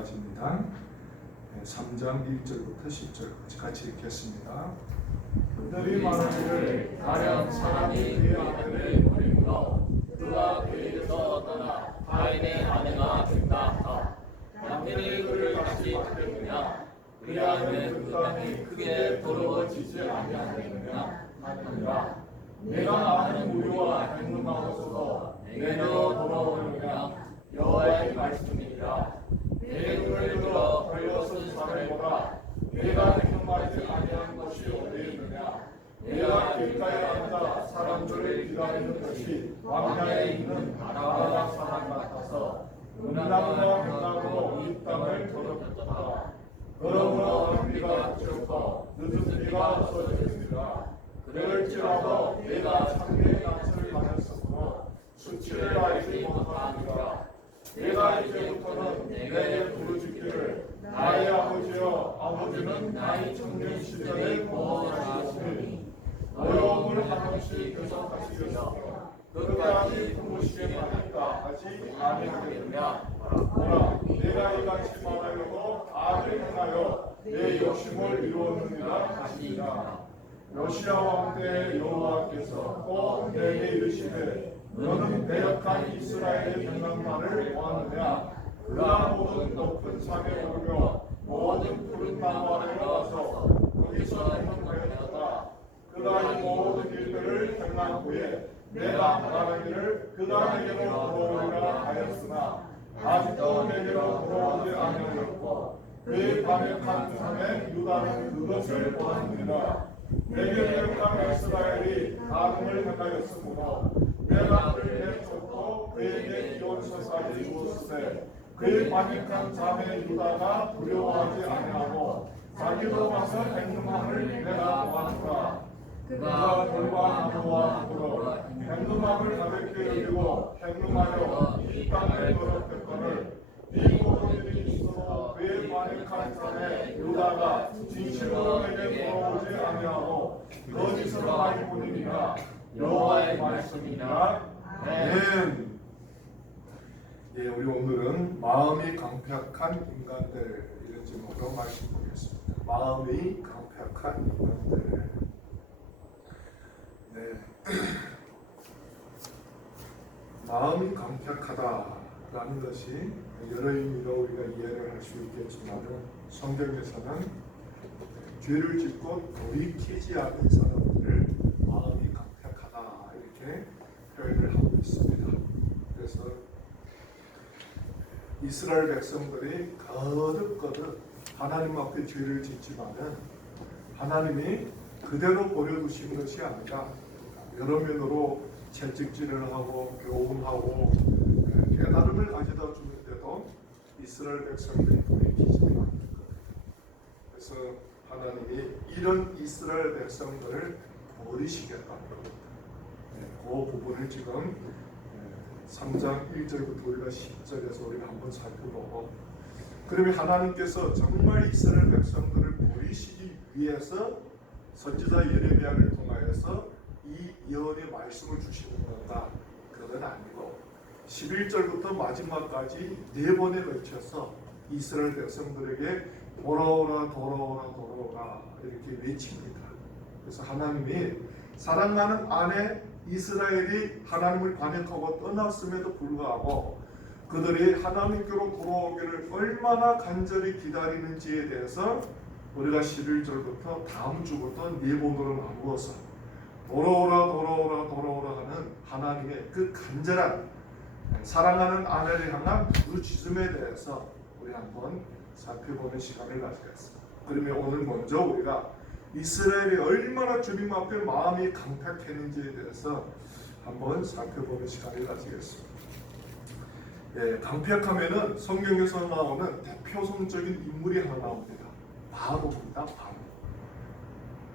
10절까지입니다. 3장 1절부터 10절까지 같이 읽겠습니다. 그들이 말하기를 가령 사람이 그의 아내를 버리므로 그가 그에게서 떠나 가인의 아내가 된다 하다. 남편이 그를 다시 찾겠느냐? 그리하면 그 땅이 크게 더러워지지 아니하겠느냐 하느니라. 내가 아는 무리와 행동하고서도 내게로 돌아오느냐? 여호와의 말씀이니라. 내 눈을 들어 벌것을 잘해보라. 내가 행동하지 아니한 것이 어디 있느냐? 내가 길가에 앉아 사람들을 기다리는 것이 광야에 있는 아라바 사람 같아서 음란과 행각으로 이 땅을 더럽혔다. 그러므로 한비가 죽고 늦은 비가 없어졌으리라. 그럴지라도 내가 창녀의 낯을 가졌으므로 수치를 알지 못하니라. 내가 이제부터는 내게 부르짖기를 나의 아버지여, 아버지는 나의 청년 시절에 구원하시오니 어려움을 한없이 계속하시겠으며 끝까지 부르시게 하니까 하지 아니하겠느냐. 보라, 내가 이같이 말하려고 악을 행하여 내 욕심을 이루었느니라 하시니라. 요시야 왕 때 여호와께서 또 내게 이르시되 너는 배역한 이스라엘의 평강만을 보았느냐? 그가 모든 높은 산에 오르며 모든 푸른 나무를 가서 거기서 행하였다. 그가 이 모든 일들을 행한 후에 내가 말하기를 그가 내게로 돌아오리라 하였으나 아직도 내게로 돌아오지 아니하였고 그의 반역한 산에 유다는 그것을 보았느니라. 내게 배역한 이스라엘이 가금을 행하였으므로 내가 그를 내쫓고 그에게 이혼서까지 주었으되 그의 반역한 자매 유다가 두려워하지 아니하고 자기도 가서 행동함을 내가 보았노라. 그가 돌과 나무와 나무로 행동함을 가볍게 여기고 행동하여 이 땅을 더럽혔거늘 이 모든 일이 있어 그의 반역한 자매 유다가 진실로 내게 돌아오지 아니하고 거짓으로 많이 보니라. 여호와의 말씀이니라. 아멘. 예, 우리 오늘은 마음이 강팍한 인간들 이런 제목으로 말씀 보겠습니다. 마음이 강팍한 인간들. 네. 마음이 강팍하다라는 것이 여러 의미로 우리가 이해를 할 수 있겠지만 성경에서는 죄를 짓고 돌이키지 않은 사람들을 마음이 강팍하다 이렇게 표현을 하고 있습니다. 그래서 이스라엘 백성들이 거듭거듭 하나님 앞에 죄를 짓지만은 하나님이 그대로 버려두신 것이 아니라 여러 면으로 채찍질을 하고 교훈하고 깨달음을 가져다 주는데도 이스라엘 백성들이 돌이키지 않는 것. 그래서 하나님이 이런 이스라엘 백성들을 버리시겠다는 겁니다. 그 부분을 지금 3장 1절부터 우리가 10절에서 우리가 한번 살펴보고, 그러면 하나님께서 정말 이스라엘 백성들을 버리시기 위해서 선지자 예레미야를 통하여서 이 예언의 말씀을 주시는 건가? 그건 아니고 11절부터 마지막까지 4번에 걸쳐서 이스라엘 백성들에게 돌아오라 돌아오라 돌아오라 이렇게 외칩니다. 그래서 하나님이 사랑하는 아내 이스라엘이 하나님을 반역하고 떠났음에도 불구하고 그들이 하나님께로 돌아오기를 얼마나 간절히 기다리는지에 대해서 우리가 11절부터 다음 주부터 4번으로 나누어서 돌아오라 돌아오라 돌아오라 하는 하나님의 그 간절한 사랑하는 아내를 향한 부르짖음에 대해서 우리 한번 살펴보는 시간을 가지겠습니다. 그러면 오늘 먼저 우리가 이스라엘이 얼마나 주님 앞에 마음이 강팍했는지에 대해서 한번 살펴보는 시간을 가지겠습니다. 예, 강팍하면은 성경에서 나오는 대표성적인 인물이 하나 나옵니다. 바로입니다. 바로.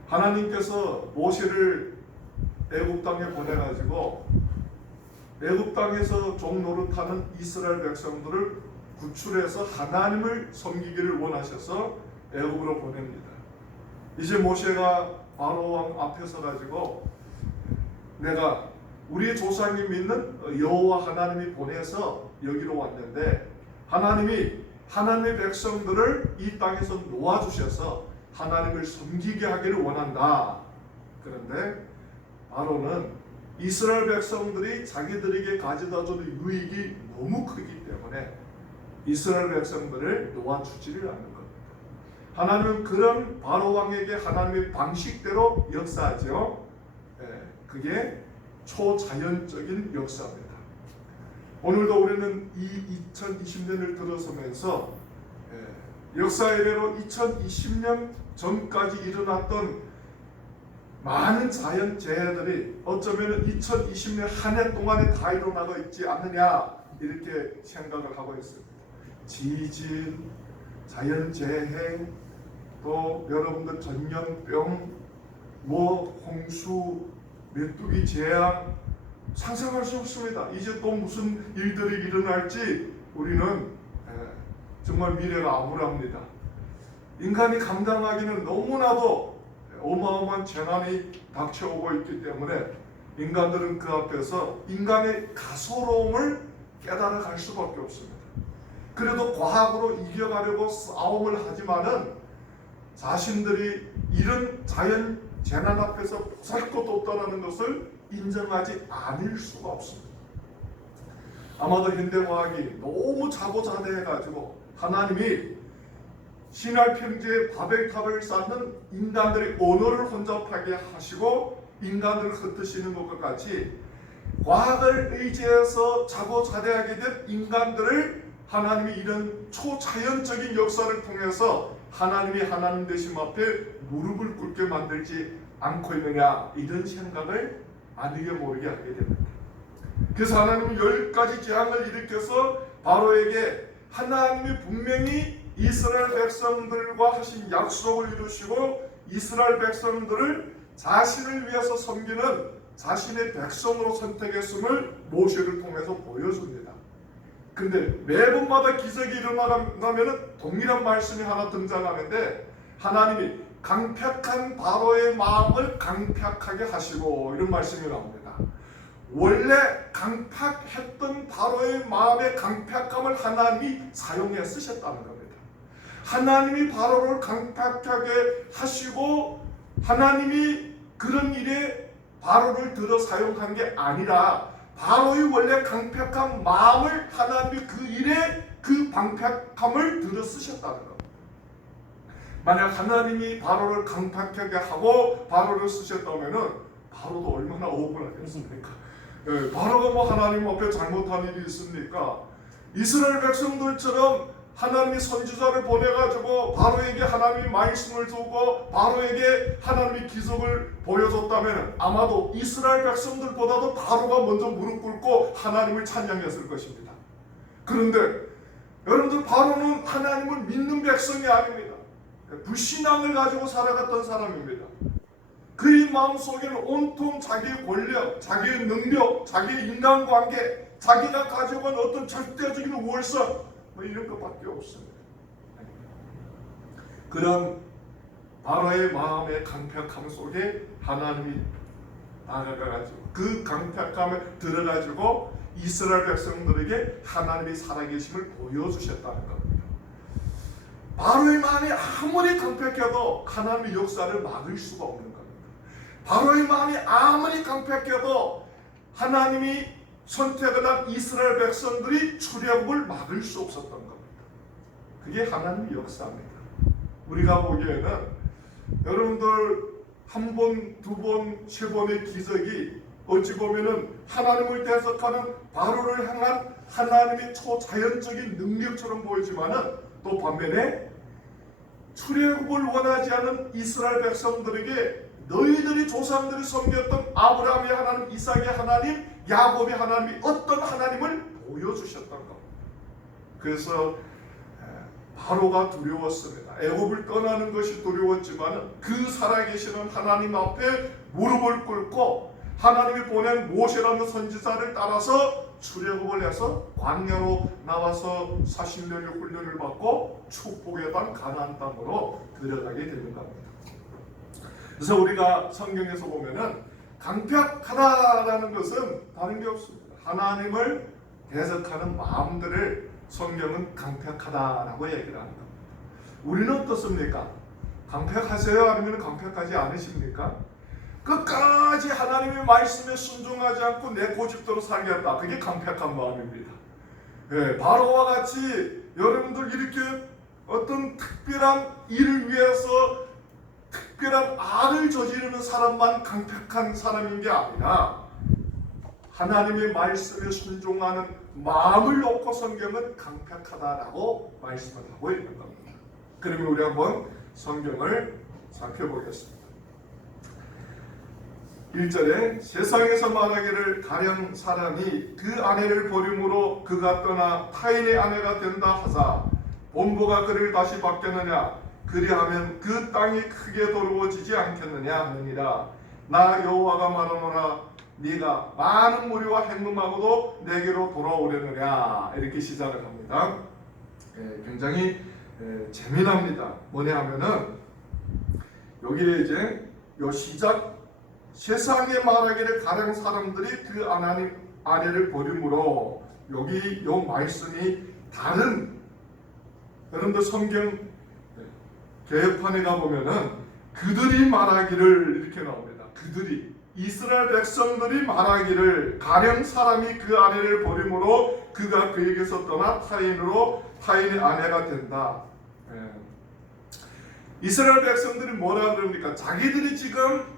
하나님께서 모세를 애굽 땅에 보내가지고 애굽 땅에서 종 노릇하는 이스라엘 백성들을 구출해서 하나님을 섬기기를 원하셔서 애굽으로 보냅니다. 이제 모세가 바로 왕 앞에 서가지고 내가 우리 조상님 믿는 여호와 하나님이 보내서 여기로 왔는데 하나님이 하나님의 백성들을 이 땅에서 놓아주셔서 하나님을 섬기게 하기를 원한다. 그런데 바로는 이스라엘 백성들이 자기들에게 가져다주는 유익이 너무 크기 때문에 이스라엘 백성들을 놓아주지를 않는 겁니다. 하나님은 그런 바로 왕에게 하나님의 방식대로 역사하죠. 그게 초자연적인 역사입니다. 오늘도 우리는 이 2020년을 들어서면서 역사 이래로 2020년 전까지 일어났던 많은 자연재해들이 어쩌면 2020년 한 해 동안에 다 일어나고 있지 않느냐 이렇게 생각을 하고 있습니다. 지진, 자연재해, 또 여러분들 전염병, 홍수, 메뚜기 재앙 상상할 수 없습니다. 이제 또 무슨 일들이 일어날지 우리는 정말 미래가 암울합니다. 인간이 감당하기는 너무나도 어마어마한 재난이 닥쳐오고 있기 때문에 인간들은 그 앞에서 인간의 가소로움을 깨달아갈 수밖에 없습니다. 그래도 과학으로 이겨가려고 싸움을 하지만은 자신들이 이런 자연 재난 앞에서 보잘 것도 없다는 것을 인정하지 않을 수가 없습니다. 아마도 현대과학이 너무 자고자대해가지고 하나님이 시날 평지에 바벨탑을 쌓는 인간들의 언어를 혼잡하게 하시고 인간들을 흩으시는 것과 같이 과학을 의지해서 자고자대하게 된 인간들을 하나님이 이런 초자연적인 역사를 통해서 하나님이 하나님 되심 앞에 무릎을 꿇게 만들지 않고 있느냐 이런 생각을 아니게 모르게 하게 됩니다. 그래서 하나님은 10가지 재앙을 일으켜서 바로에게 하나님이 분명히 이스라엘 백성들과 하신 약속을 이루시고 이스라엘 백성들을 자신을 위해서 섬기는 자신의 백성으로 선택했음을 모세를 통해서 보여줍니다. 근데 매번마다 기적이 일어나면 동일한 말씀이 하나 등장하는데 하나님이 강팍한 바로의 마음을 강팍하게 하시고 이런 말씀이 나옵니다. 원래 강팍했던 바로의 마음의 강팍함을 하나님이 사용해 쓰셨다는 겁니다. 하나님이 바로를 강팍하게 하시고 하나님이 그런 일에 바로를 들어 사용한 게 아니라 바로의 원래 강팍한 마음을 하나님이 그 일에 그 강팍함을 들어 쓰셨다는 겁니다. 만약 하나님이 바로를 강팍하게 하고 바로를 쓰셨다면은 바로도 얼마나 억울하겠습니까? 바로가 뭐 하나님 앞에 잘못한 일이 있습니까? 이스라엘 백성들처럼 하나님이 선지자를 보내가지고 바로에게 하나님이 말씀을 주고 바로에게 하나님이 기적을 보여줬다면 아마도 이스라엘 백성들보다도 바로가 먼저 무릎 꿇고 하나님을 찬양했을 것입니다. 그런데 여러분들 바로는 하나님을 믿는 백성이 아닙니다. 불신앙을 가지고 살아갔던 사람입니다. 그의 마음속에는 온통 자기의 권력, 자기의 능력, 자기의 인간관계, 자기가 가지고 있는 어떤 절대적인 우월성 이런 것밖에 없습니다. 그런 바로의 마음의 강팍함 속에 하나님이 나아가가지고 그 강팍함을 들어가지고 이스라엘 백성들에게 하나님이 살아계심을 보여주셨다는 겁니다. 바로의 마음이 아무리 강팍해도 하나님의 역사를 막을 수가 없는 겁니다. 바로의 마음이 아무리 강팍해도 하나님이 선택을 한 이스라엘 백성들이 출애굽을 막을 수 없었던 겁니다. 그게 하나님의 역사입니다. 우리가 보기에는 여러분들 한 번, 두 번, 세 번의 기적이 어찌 보면은 하나님을 대적하는 바로를 향한 하나님의 초자연적인 능력처럼 보이지만은 또 반면에 출애굽을 원하지 않은 이스라엘 백성들에게 너희들이 조상들이 섬겼던 아브라함의 하나님, 이삭의 하나님, 야곱의 하나님이 어떤 하나님을 보여주셨던 겁니다. 그래서 바로가 두려웠습니다. 애굽을 떠나는 것이 두려웠지만 그 살아계시는 하나님 앞에 무릎을 꿇고 하나님이 보낸 모세라는 선지자를 따라서 출애굽을 해서 광야로 나와서 40년의 훈련을 받고 축복의 땅 가나안 땅으로 들어가게 되는 겁니다. 그래서 우리가 성경에서 보면은 강팍하다라는 것은 다른 게 없습니다. 하나님을 대적하는 마음들을 성경은 강팍하다라고 얘기를 합니다. 우리는 어떻습니까? 강팍하세요? 아니면 강팍하지 않으십니까? 끝까지 하나님의 말씀에 순종하지 않고 내 고집대로 살겠다. 그게 강팍한 마음입니다. 예, 바로와 같이 여러분들 이렇게 어떤 특별한 일을 위해서 특별한 악을 저지르는 사람만 강팍한 사람인 게 아니라 하나님의 말씀에 순종하는 마음을 놓고 성경은 강팍하다라고 말씀을 하고 있는 겁니다. 그러면 우리 한번 성경을 살펴보겠습니다. 1절에 세상에서 말하기를 가령 사람이 그 아내를 버림으로 그가 떠나 타인의 아내가 된다 하사 본보가 그를 다시 받겠느냐 그리하면 그 땅이 크게 더러워지지 않겠느냐 하느니라. 나 여호와가 말하노라 네가 많은 무리와 행음하고도 내게로 돌아오려느냐. 이렇게 시작을 합니다. 굉장히 재미납니다. 뭐냐 하면은 여기에 이제 요 시작 세상에 말하기를 가령 사람들이 그 아내를 버림으로 여기 요 말씀이 다른 여러분들 성경 개혁판에 가보면은 그들이 말하기를 이렇게 나옵니다. 그들이 이스라엘 백성들이 말하기를 가령 사람이 그 아내를 버림으로 그가 그에게서 떠나 타인의 아내가 된다. 이스라엘 백성들이 뭐라 그럽니까? 자기들이 지금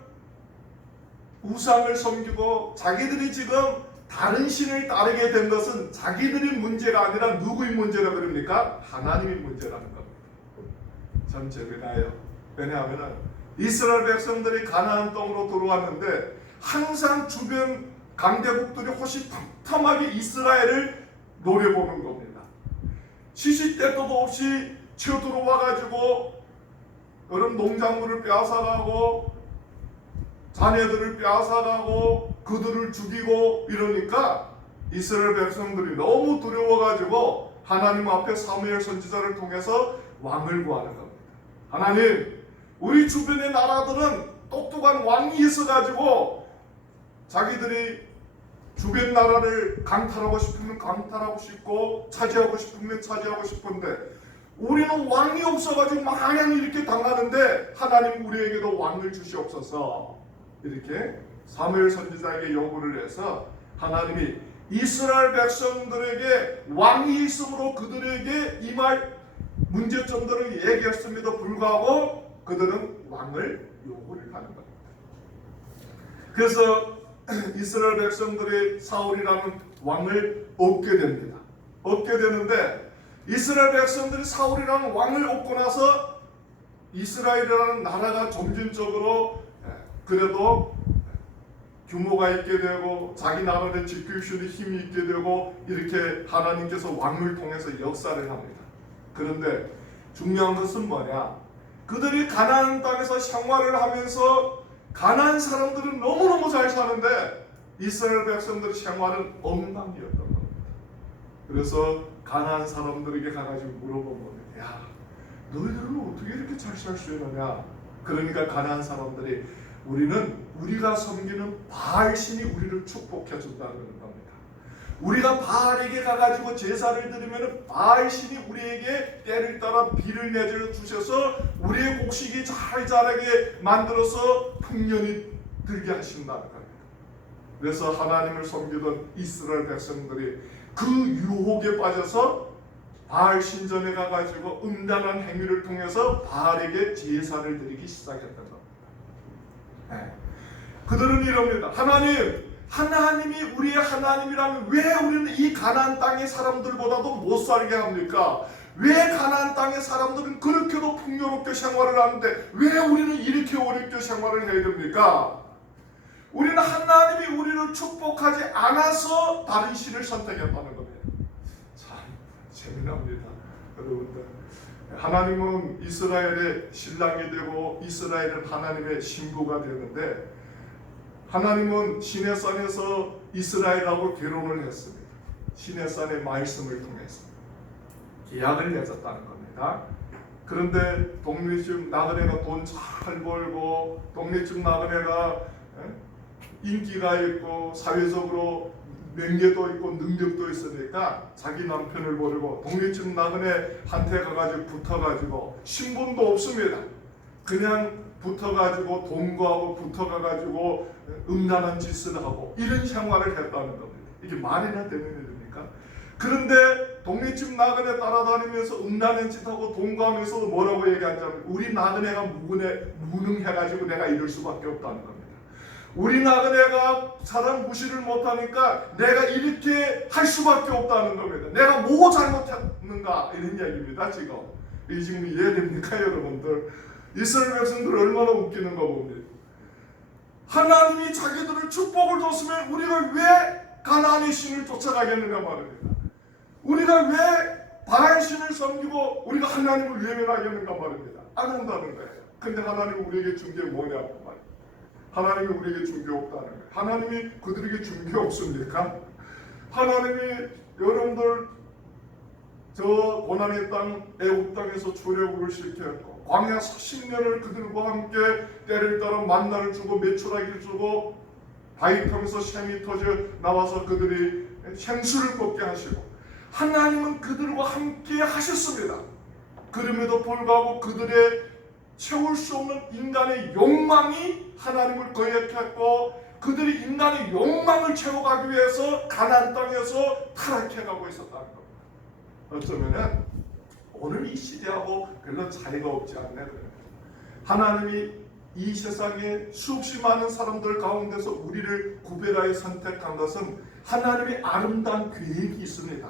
우상을 섬기고 자기들이 지금 다른 신을 따르게 된 것은 자기들의 문제가 아니라 누구의 문제라 그럽니까? 하나님의 문제라는 겁니다. 참 재미나요. 왜냐하면 이스라엘 백성들이 가나안 땅으로 들어왔는데 항상 주변 강대국들이 호시탐탐하게 이스라엘을 노려보는 겁니다. 시시때도 없이 쳐들어와가지고 여러분 농작물을 빼앗아가고 자녀들을 빼앗아가고 그들을 죽이고 이러니까 이스라엘 백성들이 너무 두려워가지고 하나님 앞에 사무엘 선지자를 통해서 왕을 구하는 겁니다. 하나님, 우리 주변의 나라들은 똑똑한 왕이 있어가지고 자기들이 주변 나라를 강탈하고 싶으면 강탈하고 싶고 차지하고 싶으면 차지하고 싶은데 우리는 왕이 없어가지고 마냥 이렇게 당하는데 하나님 우리에게도 왕을 주시옵소서. 이렇게 사무엘 선지자에게 요구를 해서 하나님이 이스라엘 백성들에게 왕이 있으므로 그들에게 임할 문제점들을 얘기했음에도 불구하고 그들은 왕을 요구를 하는 겁니다. 그래서 이스라엘 백성들이 사울이라는 왕을 얻게 됩니다. 얻게 되는데 이스라엘 백성들이 사울이라는 왕을 얻고 나서 이스라엘이라는 나라가 점진적으로 그래도 규모가 있게 되고 자기 나라를 지킬 수 있는 힘이 있게 되고 이렇게 하나님께서 왕을 통해서 역사를 합니다. 그런데 중요한 것은 뭐냐? 그들이 가나안 땅에서 생활을 하면서 가나안 사람들은 너무너무 잘 사는데 이스라엘 백성들의 생활은 엉망이었던 겁니다. 그래서 가나안 사람들에게 가가지고 물어본 겁니다. 야, 너희들은 어떻게 이렇게 잘 살 수 있느냐? 그러니까 가나안 사람들이 우리가 섬기는 바알 신이 우리를 축복해 준다는 겁니다. 우리가 바알에게 가가지고 제사를 드리면 바알 신이 우리에게 때를 따라 비를 내려 주셔서 우리의 곡식이 잘 자라게 만들어서 풍년이 들게 하신다는 겁니다. 그래서 하나님을 섬기던 이스라엘 백성들이 그 유혹에 빠져서 바알 신전에 가가지고 음란한 행위를 통해서 바알에게 제사를 드리기 시작했던 겁니다. 그들은 이럽니다. 하나님이 우리의 하나님이라면 왜 우리는 이 가나안 땅의 사람들보다도 못 살게 합니까? 왜 가나안 땅의 사람들은 그렇게도 풍요롭게 생활을 하는데 왜 우리는 이렇게 어렵게 생활을 해야 됩니까? 우리는 하나님이 우리를 축복하지 않아서 다른 신을 선택했다는 겁니다. 참 재미납니다. 여러분들, 하나님은 이스라엘의 신랑이 되고 이스라엘은 하나님의 신부가 되는데 하나님은 시내산에서 이스라엘하고 결혼을 했습니다. 시내산의 말씀을 통해서 계약을 맺었다는 겁니다. 그런데 동네집 나그네가 돈 잘 벌고 동네집 나그네가 인기가 있고 사회적으로 명예도 있고 능력도 있으니까 자기 남편을 버리고 독립집 나그네한테 가가지고 붙어가지고 신분도 없습니다. 그냥 붙어가지고 동거하고 붙어가가지고 음란한 짓을 하고 이런 생활을 했다는 겁니다. 이게 말이나 되는 일입니까? 그런데 독립집 나그네 따라다니면서 음란한 짓하고 동거하면서도 뭐라고 얘기하자면 우리 나그네가 무능해가지고 내가 이럴 수밖에 없다는 겁니다. 우리 나그네가 사람 무시를 못하니까 내가 이렇게 할 수밖에 없다는 겁니다. 내가 뭐 잘못했는가 이런 이야기입니다. 지금 이해됩니까 여러분들? 이스라엘 백성들 얼마나 웃기는가 봅니다. 하나님이 자기들을 축복을 줬으면 우리가 왜 가나안의 신을 쫓아가겠는가 말입니다. 우리가 왜 바알 신을 섬기고 우리가 하나님을 외면하겠는가 말입니다. 안 한다는 거예요. 근데 하나님이 우리에게 준 게 뭐냐고 말이에요. 하나님이 우리에게 준 게 없다는 거예요. 하나님이 그들에게 준 게 없습니까? 하나님이 여러분들 저 고난의 땅 애굽 땅에서 출애굽을 시켰고 광야 40년을 그들과 함께 때를 따라 만나를 주고 메추라기를 주고 바위 틈에서 샘이 터져 나와서 그들이 생수를 먹게 하시고 하나님은 그들과 함께 하셨습니다. 그럼에도 불구하고 그들의 채울 수 없는 인간의 욕망이 하나님을 거역했고 그들이 인간의 욕망을 채워가기 위해서 가나안 땅에서 타락해가고 있었다는 겁니다. 어쩌면 오늘 이 시대하고 별로 차이가 없지 않네. 하나님이 이 세상에 수없이 많은 사람들 가운데서 우리를 구별하여 선택한 것은 하나님의 아름다운 계획이 있습니다.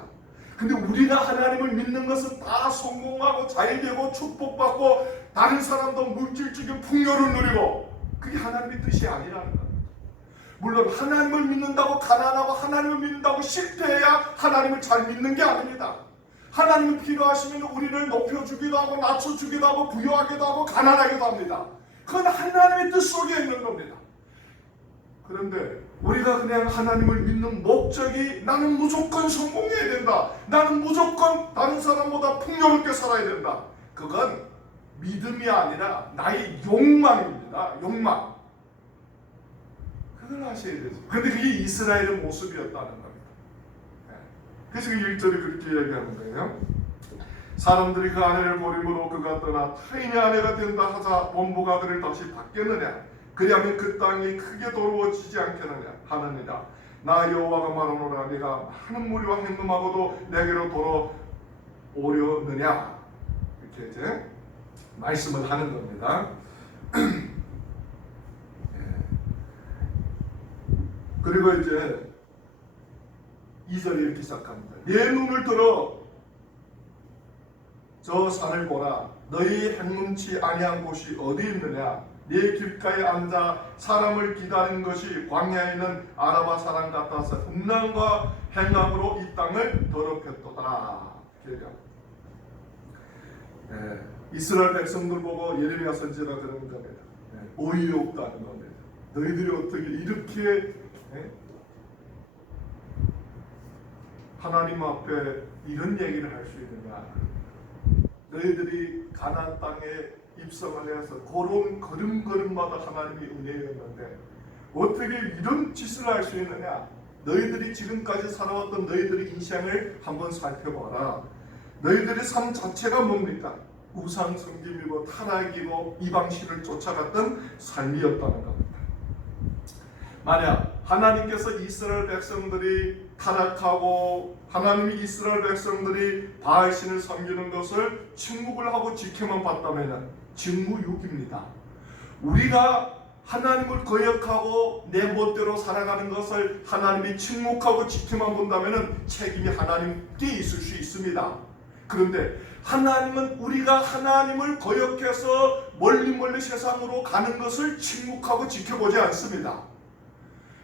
근데 우리가 하나님을 믿는 것은 다 성공하고 잘되고 축복받고 다른 사람도 물질적인 풍요를 누리고 그게 하나님의 뜻이 아니라는 겁니다. 물론 하나님을 믿는다고 가난하고 하나님을 믿는다고 실패해야 하나님을 잘 믿는 게 아닙니다. 하나님이 필요하시면 우리를 높여주기도 하고 낮춰주기도 하고 부여하기도 하고 가난하기도 합니다. 그건 하나님의 뜻 속에 있는 겁니다. 그런데 우리가 그냥 하나님을 믿는 목적이 나는 무조건 성공해야 된다. 나는 무조건 다른 사람보다 풍요롭게 살아야 된다. 그건 믿음이 아니라 나의 욕망입니다. 욕망. 그걸 하셔야 되죠. 그런데 그게 이스라엘의 모습이었다는 겁니다. 그래서 1절이 그렇게 얘기하는 거예요. 사람들이 그 아내를 버림으로 그가 떠나 타인의 아내가 된다 하자 본부가 그를 다시 받겠느냐? 그리하면 그 땅이 크게 더러워지지 않겠느냐 하느니라. 나 여호와가 말하노라 내가 많은 무리와 행음하고도 내게로 돌아오려느냐 이렇게 이제 말씀을 하는 겁니다. 그리고 이제 2절에 이렇게 시작합니다. 내 눈을 들어 저 산을 보라. 너희 행문치 아니한 곳이 어디 있느냐? 네 길가에 앉아 사람을 기다리는 것이 광야에는 아라바 사람 같아서 음란과 행함으로 이 땅을 더럽혔도다. 이스라엘 백성들 보고 예레미야 선지자가 그러는 겁니다. 어이없다는 겁니다. 너희들이 어떻게 이렇게 하나님 앞에 이런 얘기를 할 수 있느냐? 너희들이 가나안 땅에 입성을 해서 그런 걸음걸음마다 하나님이 은혜였는데 어떻게 이런 짓을 할 수 있느냐? 너희들이 지금까지 살아왔던 너희들의 인생을 한번 살펴봐라. 너희들의 삶 자체가 뭡니까? 우상 섬김이고 타락이고 이방신을 쫓아갔던 삶이었다는 겁니다. 만약 하나님께서 이스라엘 백성들이 타락하고 하나님이 이스라엘 백성들이 바알신을 섬기는 것을 침묵을 하고 지켜만 봤다면 직무유기입니다. 우리가 하나님을 거역하고 내 멋대로 살아가는 것을 하나님이 침묵하고 지켜만 본다면 책임이 하나님께 있을 수 있습니다. 그런데 하나님은 우리가 하나님을 거역해서 멀리 세상으로 가는 것을 침묵하고 지켜보지 않습니다.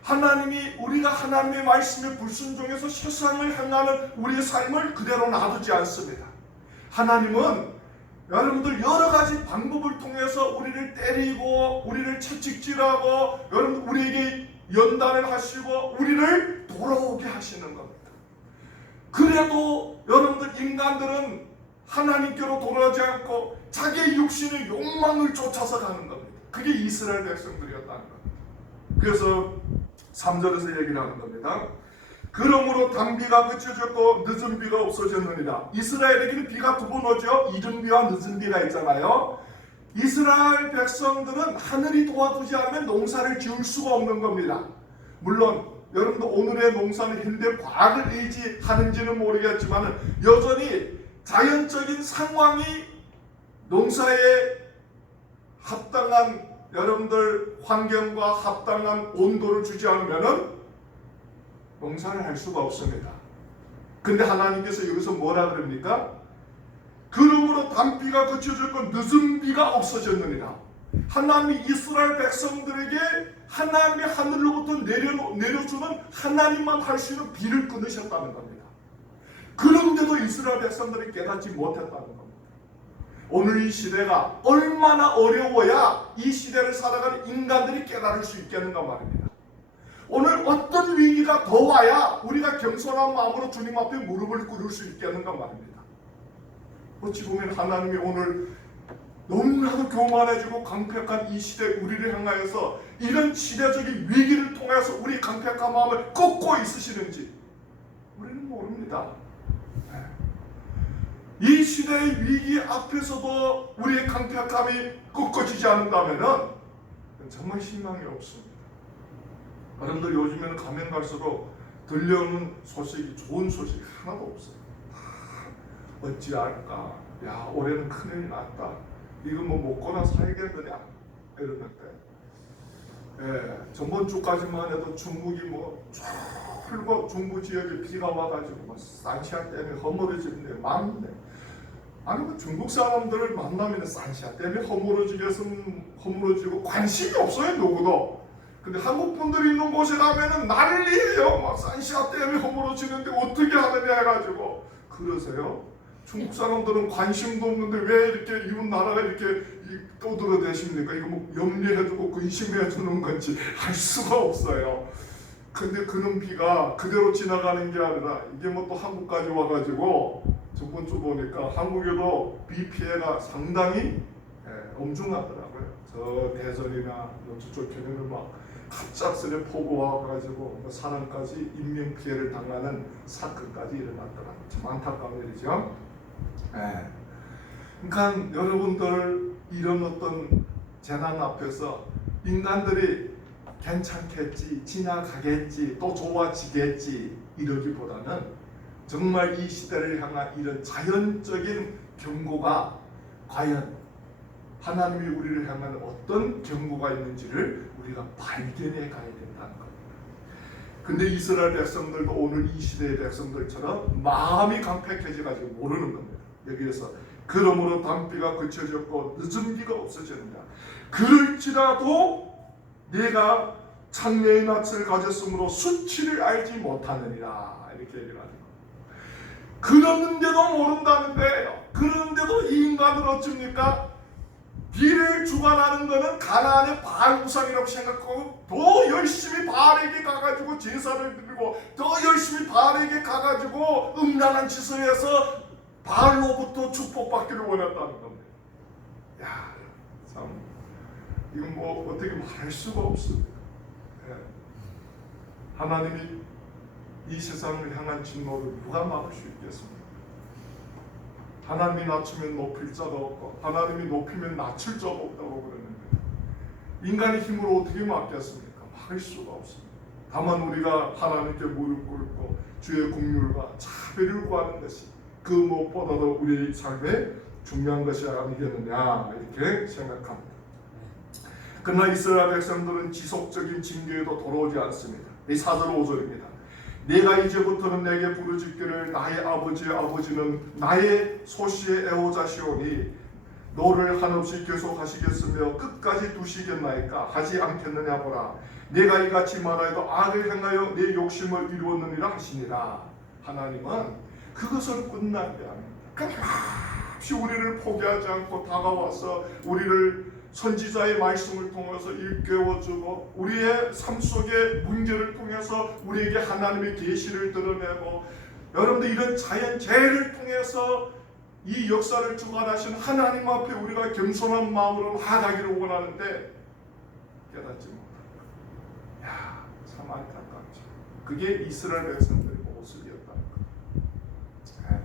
하나님이 우리가 하나님의 말씀에 불순종해서 세상을 향하는 우리의 삶을 그대로 놔두지 않습니다. 하나님은 여러분들 여러 가지 방법을 통해서 우리를 때리고 우리를 채찍질하고 여러분 우리에게 연단을 하시고 우리를 돌아오게 하시는 겁니다. 그래도 여러분들 인간들은 하나님께로 돌아오지 않고 자기의 육신의 욕망을 쫓아서 가는 겁니다. 그게 이스라엘 백성들이었다는 겁니다. 그래서 3절에서 얘기를 하는 겁니다. 그러므로 단비가 그쳐졌고 늦은 비가 없어졌느니라. 이스라엘에게는 비가 두 번 오죠. 이른 비와 늦은 비가 있잖아요. 이스라엘 백성들은 하늘이 도와주지 않으면 농사를 지을 수가 없는 겁니다. 물론 여러분도 오늘의 농사는 현대 과학을 의지하는지는 모르겠지만 여전히 자연적인 상황이 농사에 합당한 여러분들 환경과 합당한 온도를 주지 않으면 농사를 할 수가 없습니다. 근데 하나님께서 여기서 뭐라 그럽니까? 그러므로 단비가 그쳐졌고 늦은 비가 없어졌느니라. 하나님이 이스라엘 백성들에게 하나님의 하늘로부터 내려주는 하나님만 할 수 있는 비를 끊으셨다는 겁니다. 그런데도 이스라엘 백성들이 깨닫지 못했다는 겁니다. 오늘 이 시대가 얼마나 어려워야 이 시대를 살아가는 인간들이 깨달을 수 있겠는가 말입니다. 오늘 어떤 위기가 더 와야 우리가 겸손한 마음으로 주님 앞에 무릎을 꿇을 수 있겠는가 말입니다. 어찌 보면 하나님이 오늘 너무나도 교만해지고 강팍한 이 시대 우리를 향하여서 이런 시대적인 위기를 통해서 우리 강팍한 마음을 꺾고 있으시는지 우리는 모릅니다. 이 시대의 위기 앞에서도 우리의 강팍함이 꺾어지지 않는다면 정말 희망이 없습니다. 여러분들 요즘에는 가면 갈수록 들려오는 소식이 좋은 소식이 하나도 없어요. 어찌할까? 야, 올해는 큰일 났다. 이거 뭐 먹거나 살겠느냐? 이러는데, 저번 주까지만 해도 중국이 뭐 철거 중부 지역에 비가 와가지고 뭐 산시아 때문에 허물어지는데 많네. 아니 그 중국 사람들을 만나면 산시아 때문에 허물어지고 관심이 없어요 누구도. 근데 한국 분들이 있는 곳에 가면은 난리예요. 막 산시아 때문에 허물어지는데 어떻게 하느냐 해가지고 그러세요. 중국 사람들은 관심도 없는데 왜 이렇게 이웃 나라가 이렇게 떠들어대십니까? 이거 뭐 염려해주고 근심해주는 건지 알 수가 없어요. 근데 그런 비가 그대로 지나가는 게 아니라 이게 뭐 또 한국까지 와가지고 저번 주 보니까 한국에도 비 피해가 상당히 엄중하더라고요. 저 대전이나 저쪽 편에는 막 갑작스레 폭우가 와가지고 뭐 사람까지 인명 피해를 당하는 사건까지 일어났더라. 참 안타까운 일이죠. 그러니까 여러분들 이런 어떤 재난 앞에서 인간들이 괜찮겠지, 지나가겠지, 또 좋아지겠지 이러기보다는 정말 이 시대를 향한 이런 자연적인 경고가 과연 하나님이 우리를 향한 어떤 경고가 있는지를 우리가 발견해 가야 된다는 겁니다. 근데 이스라엘 백성들도 오늘 이 시대의 백성들처럼 마음이 강팍해져가지고 모르는 겁니다. 여기에서 그러므로 단비가 그쳐졌고 늦은 비가 없어졌느냐. 그럴지라도 내가 창녀의 낯을 가졌으므로 수치를 알지 못하느니라. 이렇게 얘기를 하는 겁니다. 그러는데도 모른다는데 그러는데도 이 인간은 어쩝니까? 비를 주관하는 것은 가나안의 바알 우상이라고 생각하고 더 열심히 바알에게 가가지고 제사를 드리고 더 열심히 바알에게 가가지고 음란한 짓을 해서 바알로부터 축복받기를 원했다는 겁니다. 야, 참 이건 뭐 어떻게 말할 수가 없습니다. 하나님이 이 세상을 향한 진노를 누가 막을 수 있겠습니까? 하나님이 낮추면 높일 자도 없고 하나님이 높이면 낮출 자도 없다고 그러는데 인간의 힘으로 어떻게 막겠습니까? 막을 수가 없습니다. 다만 우리가 하나님께 무릎 꿇고 주의 긍휼과 자비를 구하는 것이 그 무엇보다도 우리 삶에 중요한 것이 아니겠느냐 이렇게 생각합니다. 그러나 이스라엘 백성들은 지속적인 징계에도 돌아오지 않습니다. 이 4절 5절입니다. 내가 이제부터는 내게 부르짖기를 나의 아버지의 아버지는 나의 소시의 애호자시오니 너를 한없이 계속하시겠으며 끝까지 두시겠나이까 하지 않겠느냐 보라. 내가 이같이 말하여도 악을 행하여 내 욕심을 이루었느니라 하시니라. 하나님은 그것을 끝나게 합니다. 끊임없이 우리를 포기하지 않고 다가와서 우리를 선지자의 말씀을 통해서 일깨워주고 우리의 삶 속의 문제를 통해서 우리에게 하나님의 계시를 드러내고 여러분들 이런 자연재해를 통해서 이 역사를 주관하신 하나님 앞에 우리가 겸손한 마음으로 나아가기를 원하는데 깨닫지 못합니다. 야, 참 안타깝죠. 그게 이스라엘 백성들의 모습이었다는 거예요.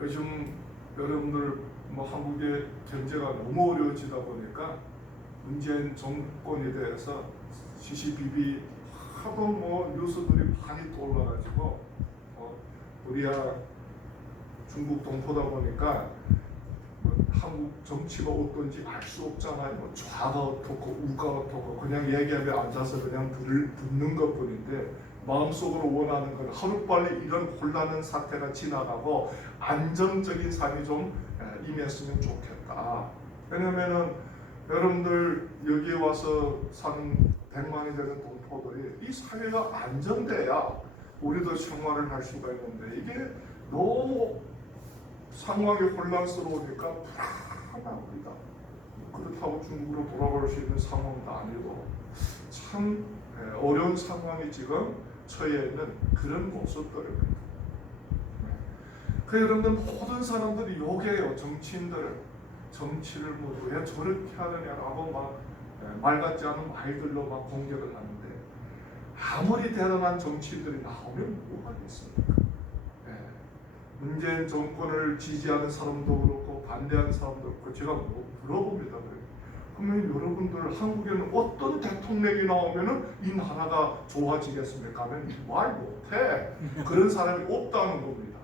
요즘 여러분들 뭐 한국의 경제가 너무 어려워지다 보니까 문재인 정권에 대해서 시시비비 하도 뭐 뉴스들이 많이 떠올라가지고 우리야 중국 동포다 보니까 뭐 한국 정치가 어떤지 알 수 없잖아요. 뭐 좌가 어떻고 우가 어떻고 그냥 얘기하면 앉아서 그냥 듣는 것뿐인데 마음속으로 원하는 건 하루빨리 이런 혼란한 사태가 지나가고 안정적인 삶이 좀 임했으면 좋겠다. 왜냐면은 여러분들 여기에 와서 사는 100만이 되는 동포들이 이 사회가 안정돼야 우리도 생활을 할 수가 있는데 이게 너무 상황이 혼란스러우니까 불안합니다. 그렇다고 중국으로 돌아갈 수 있는 상황도 아니고 참 어려운 상황이 지금 처해 있는 그런 모습들입니다. 그 여러분들 모든 사람들이 요게요. 정치인들 정치를 뭐 왜 저렇게 하느냐라고 막 말 같지 않은 말들로 막 공격을 하는데 아무리 대단한 정치인들이 나오면 뭐가 있습니까? 문재인 정권을 지지하는 사람도 그렇고 반대하는 사람도 그렇고 제가 물어봅니다. 그러면 여러분들 한국에는 어떤 대통령이 나오면은 이 나라가 좋아지겠습니까? 하면 말 못해. 그런 사람이 없다는 겁니다.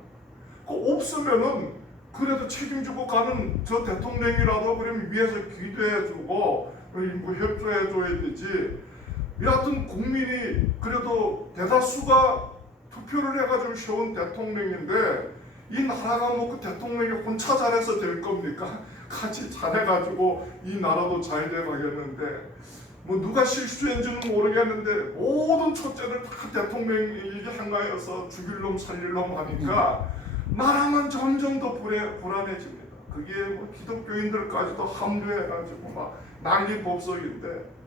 없으면은 그래도 책임지고 가는 저 대통령이라도 그러면 위에서 기도해주고 뭐 협조해줘야 되지. 여하튼 국민이 그래도 대다수가 투표를 해가지고 세운 대통령인데 이 나라가 뭐 그 대통령이 혼자 잘해서 될 겁니까? 같이 잘해가지고 이 나라도 잘 돼가겠는데 뭐 누가 실수했는지는 모르겠는데 모든 초째를 다 대통령이 향하여서 죽일 놈 살릴 놈 하니까 나라만 점점 더 불안해집니다. 그게 뭐 기독교인들까지도 합류해가지고 막 난리 법석인데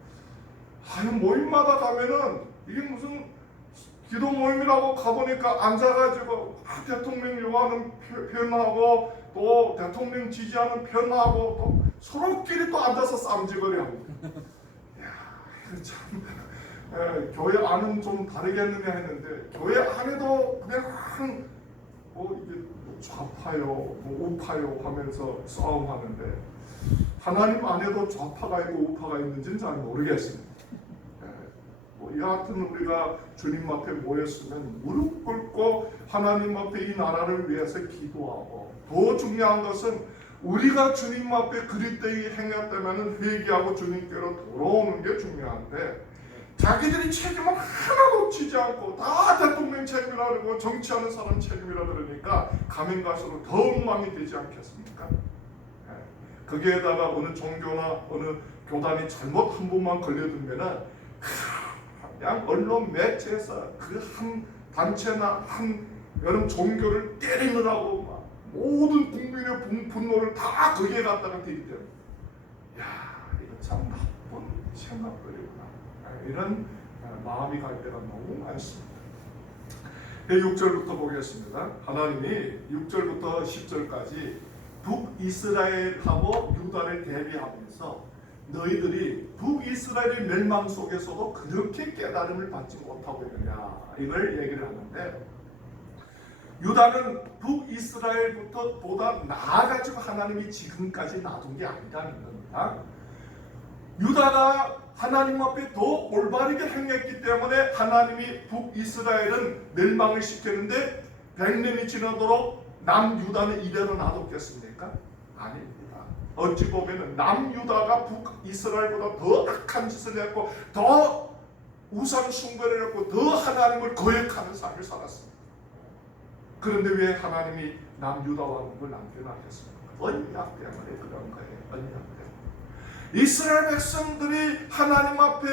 모임마다 가면은 이게 무슨 기도 모임이라고 가보니까 앉아가지고 대통령 요하는 편하고 또 대통령 지지하는 편하고 또 서로끼리 또 앉아서 쌈지거리 합니다. 이야, 참 교회 안은 좀 다르겠느냐 했는데 교회 안에도 그냥 뭐 이게 좌파요, 뭐 우파요 하면서 싸움하는데 하나님 안에도 좌파가 있고 우파가 있는지는 잘 모르겠습니다. 여하튼 우리가 주님 앞에 모였으면 무릎 꿇고 하나님 앞에 이 나라를 위해서 기도하고 더 중요한 것은 우리가 주님 앞에 그릇되이 행했다면 회개하고 주님께로 돌아오는 게 중요한데 자기들이 책임을 하나도 지지 않고 다 대통령 책임이라 그러고 정치하는 사람 책임이라 그러니까 가면 갈수록 더 엉망이 되지 않겠습니까? 거기에다가 어느 종교나 어느 교단이 잘못 한 번만 걸려들면은 그냥 언론 매체에서 그 한 단체나 한 여러 종교를 때리느라고 막 모든 국민의 분노를 다 거기에 갖다가 들이대요. 야, 이거 참 나쁜 생각들이구나. 이런 마음이 갈 때가 너무 많습니다. 6절부터 보겠습니다. 하나님이 6절부터 10절까지 북이스라엘하고 유다를 대비하면서 너희들이 북이스라엘의 멸망 속에서도 그렇게 깨달음을 받지 못하고 있느냐 이걸 얘기를 하는데 유다는 북이스라엘부터 보다 나아가지고 하나님이 지금까지 놔둔 게 아니라는 겁니다. 유다가 하나님 앞에 더 올바르게 행했기 때문에 하나님이 북이스라엘은 멸망을 시켰는데 100년이 지나도록 남유다는 이대로 놔뒀겠습니까? 아닙니다. 어찌 보면 남유다가 북이스라엘보다 더 악한 짓을 했고 더 우상 숭배를 했고 더 하나님을 거역하는 삶을 살았습니다. 그런데 왜 하나님이 남유다 왕국을 남겨놨겠습니까? 언약 때문에 그런 거예요. 언약 때문에. 이스라엘 백성들이 하나님 앞에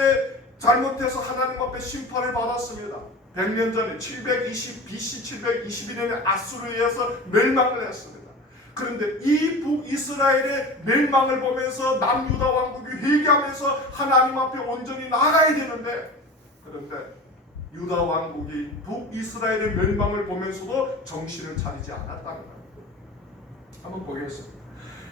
잘못해서 하나님 앞에 심판을 받았습니다. 100년 전에 BC 721년에 아수르에 의해서 멸망을 했습니다. 그런데 이 북이스라엘의 멸망을 보면서 남유다 왕국이 회개하면서 하나님 앞에 온전히 나가야 되는데 그런데 유다 왕국이 북이스라엘의 멸망을 보면서도 정신을 차리지 않았다는 겁니다. 한번 보겠습니다.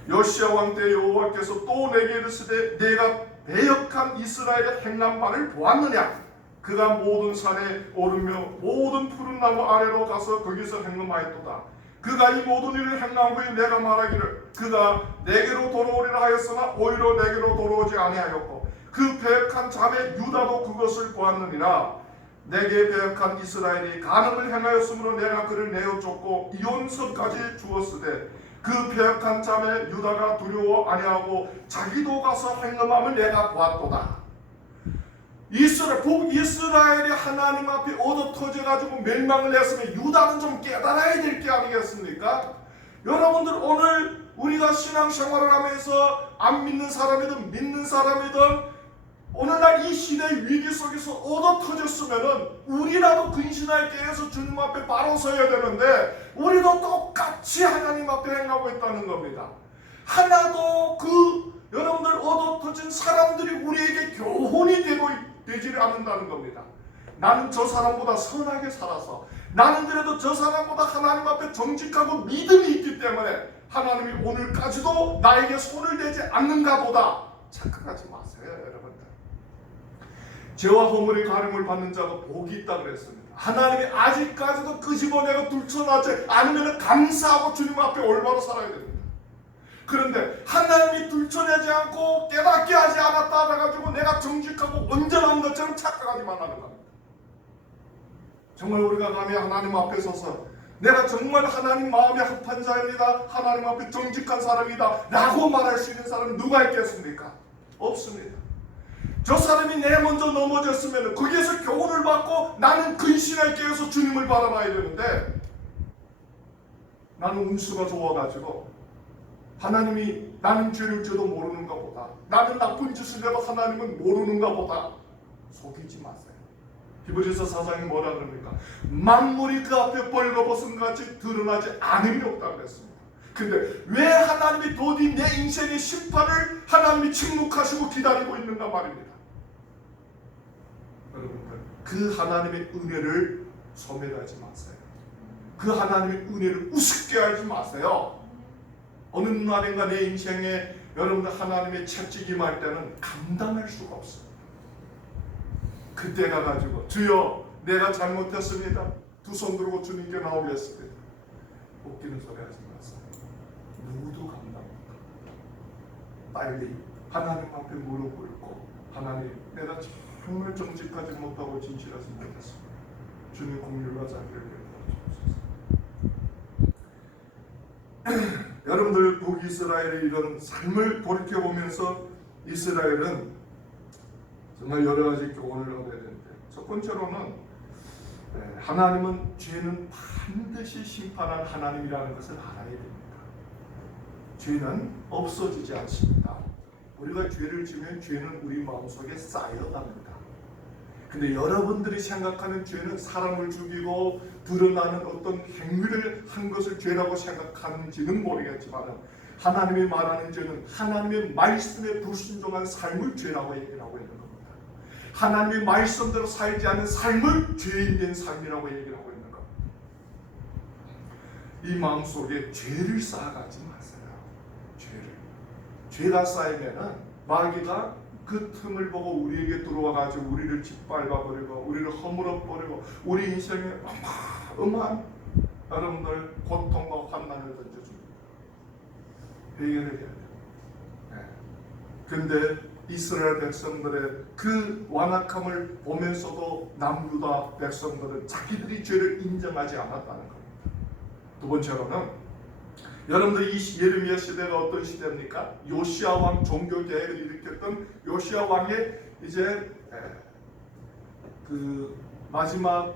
요시야 왕 때 여호와께서 또 내게 이르시되 내가 배역한 이스라엘의 행한 바를 보았느냐? 그가 모든 산에 오르며 모든 푸른 나무 아래로 가서 거기서 행함하였도다. 그가 이 모든 일을 행한 후에 내가 말하기를 그가 내게로 돌아오리라 하였으나 오히려 내게로 돌아오지 아니하였고 그 배역한 자매 유다도 그것을 보았느니라. 내게 배역한 이스라엘이 간음을 행하였으므로 내가 그를 내어 쫓고 이혼서까지 주었으되 그 배역한 자매 유다가 두려워 아니하고 자기도 가서 행함함을 내가 보았도다. 이스라엘이 하나님 앞에 얻어 터져가지고 멸망을 했으면 유다는 좀 깨달아야 될 게 아니겠습니까? 여러분들 오늘 우리가 신앙생활을 하면서 안 믿는 사람이든 믿는 사람이든 오늘날 이 시대의 위기 속에서 얻어 터졌으면은 우리라도 근신할 때에서 주님 앞에 바로 서야 되는데 우리도 똑같이 하나님 앞에 행하고 있다는 겁니다. 하나도 여러분들 얻어 터진 사람들이 우리에게 교훈이 되지를 않는다는 겁니다. 나는 저 사람보다 선하게 살아서 나는 그래도 저 사람보다 하나님 앞에 정직하고 믿음이 있기 때문에 하나님이 오늘까지도 나에게 손을 대지 않는가 보다 착각하지 마세요. 여러분들 죄와 허물의 가름을 받는 자가 복이 있다 그랬습니다. 하나님이 아직까지도 끄집어내고 들춰나지 않으면 감사하고 주님 앞에 올바로 살아야 됩니다. 그런데 하나님이 들춰내지 않고 깨닫게 하지 않았다 해가지고 내가 정직하고 온전한 것처럼 착각하지 말라는 겁니다. 정말 우리가 감히 하나님 앞에 서서 내가 정말 하나님 마음에 합한 자입니다, 하나님 앞에 정직한 사람이다 라고 말할 수 있는 사람은 누가 있겠습니까? 없습니다. 저 사람이 내 먼저 넘어졌으면 거기에서 교훈을 받고 나는 근신할게 해서 주님을 바라봐야 되는데 나는 운수가 좋아가지고 하나님이 나는 죄를 져도 모르는가 보다, 나는 나쁜 짓을 해도 하나님은 모르는가 보다 속이지 마세요. 히브리서 4장이 뭐라 그럽니까? 만물이 그 앞에 벌거벗은 같이 드러나지 않음이 없다 그랬습니다. 근데 왜 하나님이 더디 내 인생의 심판을 하나님이 침묵하시고 기다리고 있는가 말입니다. 여러분들 그 하나님의 은혜를 소멸하지 마세요. 그 하나님의 은혜를 우습게 하지 마세요. 어느 날인가 내 인생에 여러분들 하나님의 채찍이 말 때는 감당할 수가 없어요. 그때 가가지고 주여 내가 잘못했습니다, 두 손 들고 주님께 나오겠습니다, 웃기는 소리 하지 마세요. 누구도 감당 못합니다. 빨리 하나님 앞에 무릎 꿇고 하나님 내가 정말 정직하지 못하고 진실하지 못했습니다, 주님 긍휼과 자비를 베풀어 주옵소서. 여러분들 북이스라엘의 이런 삶을 돌이켜보면서 이스라엘은 정말 여러 가지 교훈을 얻어야 되는데, 첫 번째로는 하나님은 죄는 반드시 심판할 하나님이라는 것을 알아야 됩니다. 죄는 없어지지 않습니다. 우리가 죄를 지면 죄는 우리 마음속에 쌓여갑니다. 근데 여러분들이 생각하는 죄는 사람을 죽이고 드러나는 어떤 행위를 한 것을 죄라고 생각하는지는 모르겠지만 하나님이 말하는 죄는 하나님의 말씀에 불순종한 삶을 죄라고 얘기를 하고 있는 겁니다. 하나님의 말씀대로 살지 않는 삶을 죄인된 삶이라고 얘기를 하고 있는 겁니다. 이 마음속에 죄를 쌓아가지 마세요. 죄가 쌓이면은 마귀가 그 틈을 보고 우리에게 들어와가지고 우리를 짓밟아버리고 우리를 허물어버리고 우리 인생에 어마어마한 여러분들 고통과 환난을 던져줍니다. 해결을 해야 돼요. 근데 이스라엘 백성들의 그 완악함을 보면서도 남유다 백성들은 자기들이 죄를 인정하지 않았다는 겁니다. 두 번째로는 여러분들 이 예레미야 시대가 어떤 시대입니까? 요시야 왕 종교 개혁을 일으켰던 요시야 왕의 이제 그 마지막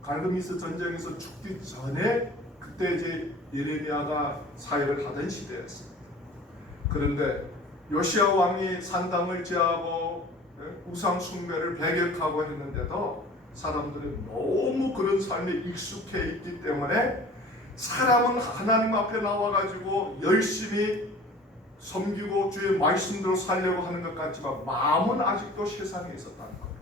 갈그미스 전쟁에서 죽기 전에 그때 이제 예레미야가 사역을 하던 시대였습니다. 그런데 요시야 왕이 산당을 제하고 우상 숭배를 배격하고 했는데도 사람들은 너무 그런 삶에 익숙해 있기 때문에 사람은 하나님 앞에 나와가지고 열심히 섬기고 주의 말씀대로 살려고 하는 것 같지만 마음은 아직도 세상에 있었다는 거예요.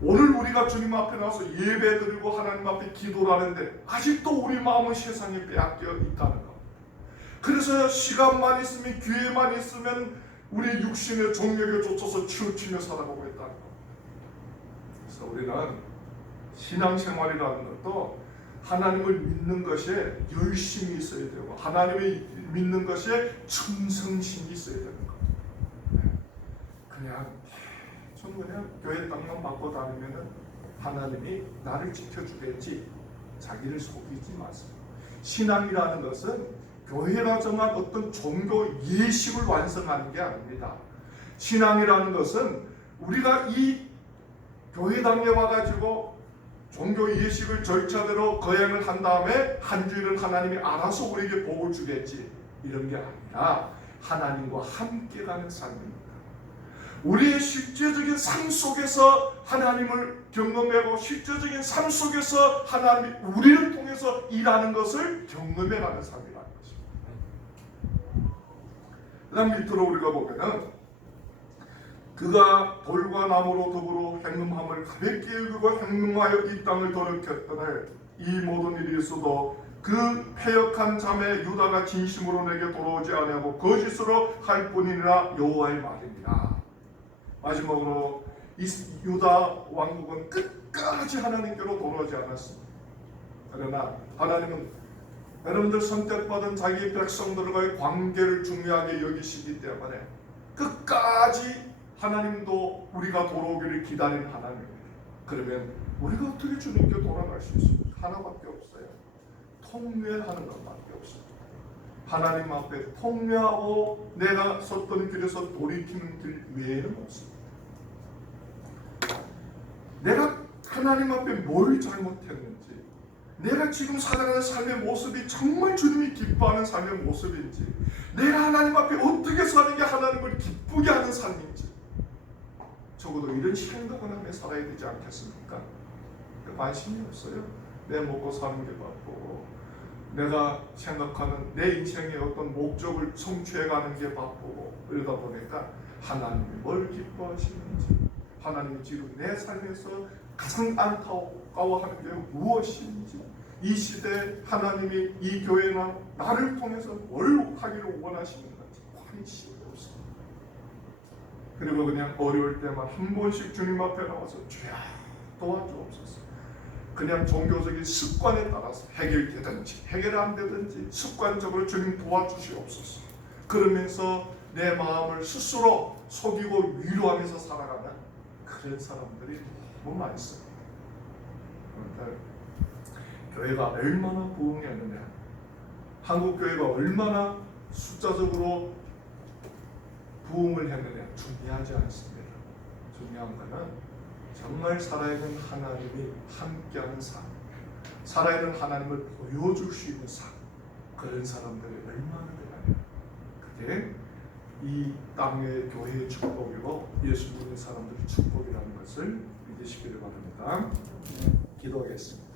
오늘 우리가 주님 앞에 나와서 예배 드리고 하나님 앞에 기도를 하는데 아직도 우리 마음은 세상에 빼앗겨 있다는 겁니다. 그래서 시간만 있으면 기회만 있으면 우리 육신의 정력에 쫓아서 치우치며 살아가고 있다는 겁니다. 그래서 우리는 신앙생활이라는 것도 하나님을 믿는 것에 열심이 있어야 되고 하나님을 믿는 것에 충성심이 있어야 되는 거예요. 그냥 교회 땅만 받고 다니면은 하나님이 나를 지켜주겠지, 자기를 속이지 마세요. 신앙이라는 것은 교회가 정한 어떤 종교 예식을 완성하는 게 아닙니다. 신앙이라는 것은 우리가 이 교회당에 와가지고 종교 예식을 절차대로 거행을 한 다음에 한 주일은 하나님이 알아서 우리에게 복을 주겠지, 이런 게 아니라 하나님과 함께 가는 삶입니다. 우리의 실제적인 삶 속에서 하나님을 경험하고 실제적인 삶 속에서 하나님이 우리를 통해서 일하는 것을 경험해가는 삶이라는 것입니다. 그 다음 밑으로 우리가 보면은 그가 돌과 나무로 더불어 행음함을 가볍게 여기고 행음하여 이 땅을 돌이켰더니 이 모든 일이 있어도 그 패역한 자매 유다가 진심으로 내게 돌아오지 아니하고 거짓으로 할 뿐이라 여호와의 말입니다. 마지막으로 이 유다 왕국은 끝까지 하나님께로 돌아오지 않았습니다. 그러나 하나님은 여러분들 선택받은 자기 백성들과의 관계를 중요하게 여기시기 때문에 끝까지 하나님도 우리가 돌아오기를 기다리는 하나님입니다. 그러면 우리가 어떻게 주님께 돌아갈 수 있습니까? 하나밖에 없어요. 통회하는 것밖에 없어요. 하나님 앞에 통회하고 내가 섰던 길에서 돌이키는 길 외에는 없습니다. 내가 하나님 앞에 뭘 잘못했는지, 내가 지금 살아가는 삶의 모습이 정말 주님이 기뻐하는 삶의 모습인지, 내가 하나님 앞에 어떻게 사는 게 하나님을 기쁘게 하는 삶인지, 적어도 이런 생각을 하며 살아야 되지 않겠습니까? 관심이 없어요. 내 먹고 사는 게 바쁘고 내가 생각하는 내 인생의 어떤 목적을 성취해가는 게 바쁘고 이러다 보니까 하나님이 뭘 기뻐하시는지, 하나님이 지금 내 삶에서 가장 안타까워하는 게 무엇인지, 이 시대에 하나님이 이 교회나 나를 통해서 뭘 하기를 원하시는 건지 관심이 없습니다. 그리고 그냥 어려울 때만 한 번씩 주님 앞에 나와서 주야 도와주옵소서. 그냥 종교적인 습관에 따라서 해결되든지 해결 안 되든지 습관적으로 주님 도와주시옵소서. 그러면서 내 마음을 스스로 속이고 위로하면서 살아가는 그런 사람들이 너무 많습니다. 그러니까 교회가 얼마나 부흥했느냐, 한국 교회가 얼마나 숫자적으로 부흥을 했느냐 중요하지 않습니다. 중요한 것은 정말 살아있는 하나님이 함께하는 삶, 살아있는 하나님을 보여줄 수 있는 삶, 그런 사람들이 얼마나 되느냐. 그게 이 땅의 교회의 축복이고 예수 믿는 사람들의 축복이라는 것을 믿으시기를 바랍니다. 기도하겠습니다.